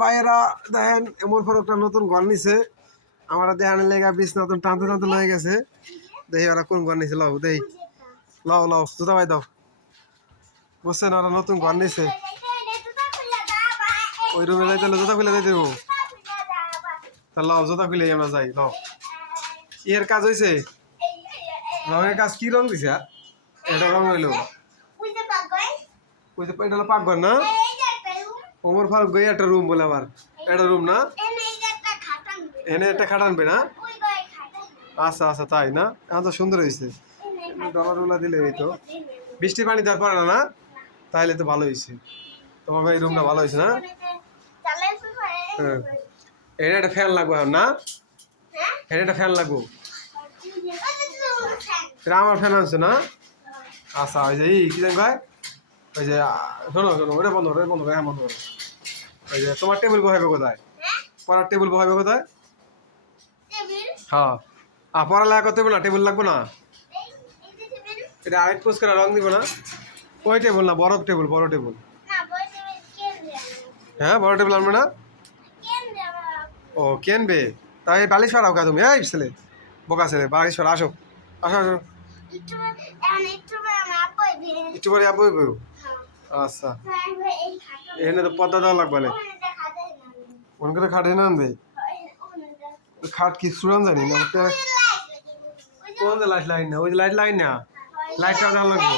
বাইরা দেখেন এমন পর একটা নতুন ঘর নিছে আমার দেখানোর লেগে বিষ নতুন টানতে টানতে লয়ে গেছে দেখি ওরা কোন ঘর নিছে লও দেখি লও লও জুতা ভাই দাও বুঝছেন ওরা নতুন ঘর নিছে ওই রুমে যাইতে জুতা খুলে যাইতে দেবো তা লও জুতা খুলে আমরা যাই লও এর কাজ হয়েছে রঙের কাজ কি রং দিছে এটা রং হইলো ওই যে এটা হলো পাকঘর না ওমর ফারুক গই একটা রুম বলে আবার এটা রুম না এনে একটা খাট আনবে না আচ্ছা আচ্ছা তাই না এখন তো সুন্দর হয়েছে ডলার উলা দিলে এই তো বৃষ্টির পানি দেওয়ার পরে না না তাহলে তো ভালো হয়েছে তোমার এই রুমটা ভালো হয়েছে না হ্যাঁ এটা একটা ফ্যান লাগবে এখন না এটা একটা ফ্যান লাগবো এটা আমার ফ্যান আনছে না আচ্ছা ওই যে কি জানি ভাই ওই যে শোনো শোনো ওটা বন্ধ করো বন্ধ করো হ্যাঁ বন্ধ করো ওই যে তোমার টেবিল বসাবে কোথায় পড়ার টেবিল বসাবে কোথায় হ্যাঁ পড়ালেখা করতে হবে না টেবিল লাগবে না এটা আরেক পোস্ট করে রং দিব না ওই টেবিল না বড় টেবিল বড় টেবিল হ্যাঁ বড় টেবিল আনবে না ও কেনবে তাই বালিশ সরাও কা তুমি এই ছেলে বোকা ছেলে বালিশ সরা আসো আসো আসো একটু পরে আবু আচ্ছা এখানে তো পদ্মা দেওয়া লাগবে না মনে করে খাট এনে আনবে খাট কি সুরান জানি না কোন লাইট লাইন না ওই লাইট লাইন না লাইটটা দেওয়া লাগবে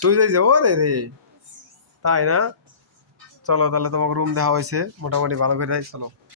শুই যাইছে ও রে রে তাই না চলো তাহলে তোমাকে রুম দেওয়া হয়েছে মোটামুটি ভালো করে চলো